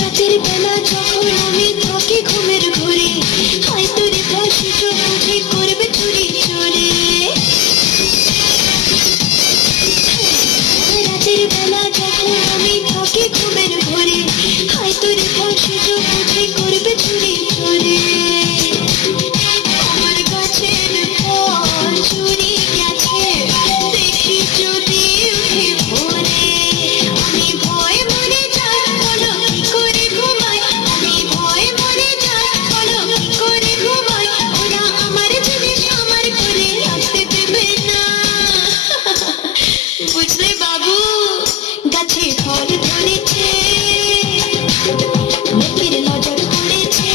রাতের বেলা যখন আমি থাকি ঘুমের ঘরে, হয়তো রে ফাঁসি বুঝে করবে চুরি চোরে। রাতের বেলা যখন আমি থাকি ঘুমের ঘরে, হয়তো রে ফাঁসি বুঝে করবে চুরি চোরে। আমার গাছের ফল চুরি গেছে, দেখি যদি উঠে পড়ে, আমি ভয় মরে যাই, বলো কি করে ঘুমাই, আমি ভয় মরে যাই, বলো কি করে ঘুমাই, ওরা আমার জিনিস আমার করে রাখতে দেবে না। বুঝলে বাবু, গাছে ফল ধরেছে, লোকের নজর পড়েছে,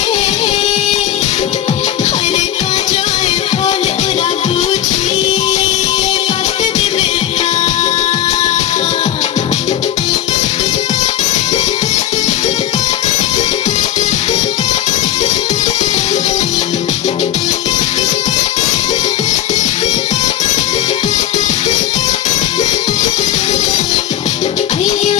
হরে কাঁচায় ফল ওরা বুঝি পাকতে দেবে না। আইয়া